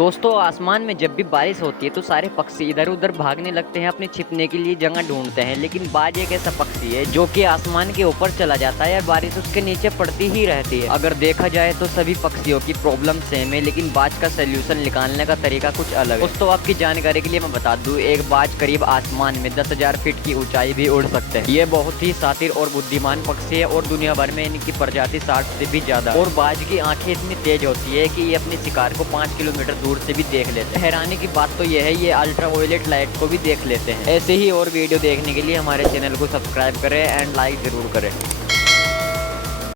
दोस्तों आसमान में जब भी बारिश होती है तो सारे पक्षी इधर उधर भागने लगते हैं, अपने छिपने के लिए जगह ढूंढते हैं। लेकिन बाज एक ऐसा पक्षी है जो कि आसमान के ऊपर चला जाता है, बारिश उसके नीचे पड़ती ही रहती है। अगर देखा जाए तो सभी पक्षियों की प्रॉब्लम सेम है, लेकिन बाज का सोल्यूशन निकालने का तरीका कुछ अलग है। दोस्तों आपकी जानकारी के लिए मैं बता दूं, एक बाज करीब आसमान में 10,000 फीट की ऊंचाई भी उड़ सकते हैं। ये बहुत ही शातिर और बुद्धिमान पक्षी है और दुनिया भर में इनकी प्रजाति 60 से भी ज्यादा। और बाज की आंखें इतनी तेज होती है कि ये अपने शिकार को 5 किलोमीटर दूर से भी देख लेते हैं। हैरानी की बात तो यह है, ये अल्ट्रा वायलेट लाइट को भी देख लेते हैं। ऐसे ही और वीडियो देखने के लिए हमारे चैनल को सब्सक्राइब करें एंड लाइक जरूर करें।